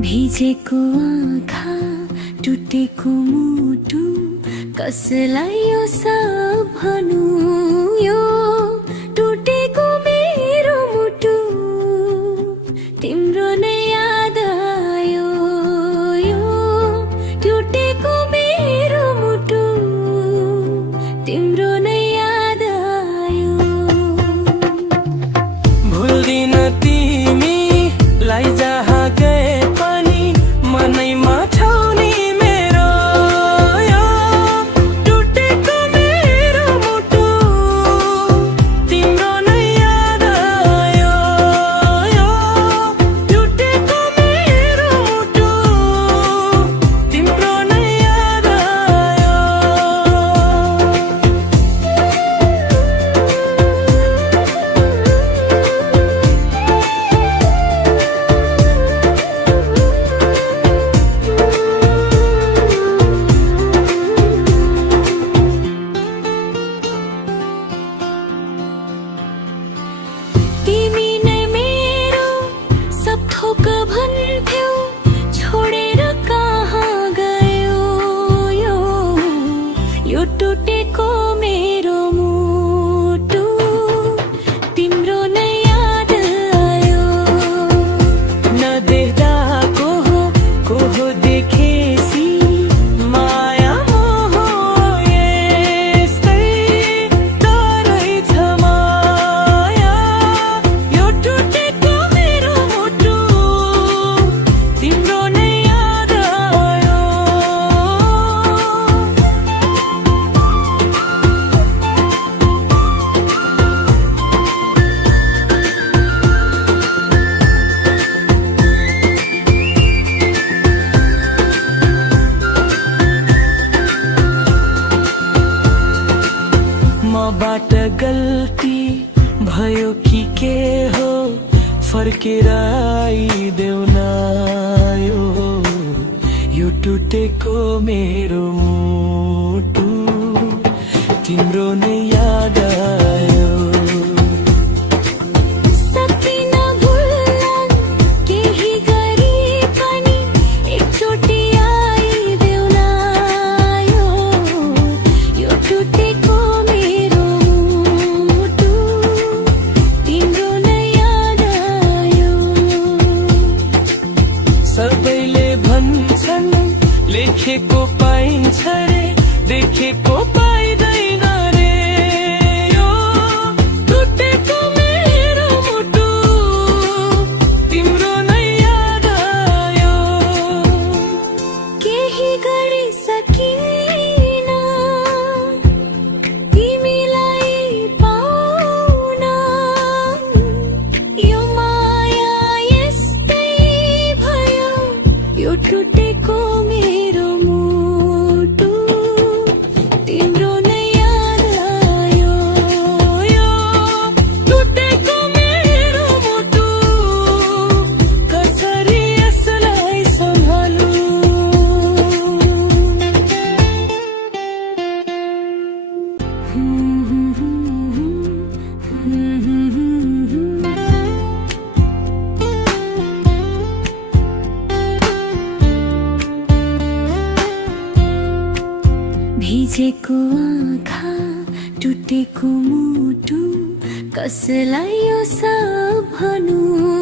भिजेको आँखा टुटेको मुटु कसलाई यो सब भनौँ यो टुटेको मेरो मुटु तिम्रो नै याद आयो यो टुटेको मेरो मुटु तिम्रो नै याद आयो भुल्दिन तिमीलाई जहाँ गए पनि मनैमा छाउने मेरो यो टुटेको मेरो मुटु तिम्रो नै याद आयो यो टुटेको मेरो मुटु तिम्रो नै याद आयो तिमी नै मेरो सब थोक भन्थ्यौ छोडेर कहाँ गयो यो टुटेको मेरो मुटु तिम्रो नै याद आयो नदेख्दा को हो देखेसी माया मोह यस्तै रहेछ माया यो टुटेको मेरो मुटु तिम्रो नै याद आयो मबाट गल्ती भयो कि के हो फर्केर आइदेऊ न यो टुटेको मेरो मुटु तिम्रो नै याद आयो सकिन भुल्न केही गरी पनि एकचोटि आइदेऊ न यो टुटेको मेरो मुटु तिम्रो नै याद आयो सबैले भन्छन् लेखेको पाइन्छ रे देखेको पाइँदैन रे यो टुटेको मेरो मुटु तिम्रो नै याद आयो केही गरी सकिन तिमीलाई पाउन यो माया यस्तै भयो यो टुटेको मेरो मुटु तिम्रो नै याद आयो यो टुटेको मेरो मुटु कसरी यसलाई सम्हालु भिजेको आँखा टुटेको मुटु कसलाई यो सब भनौँ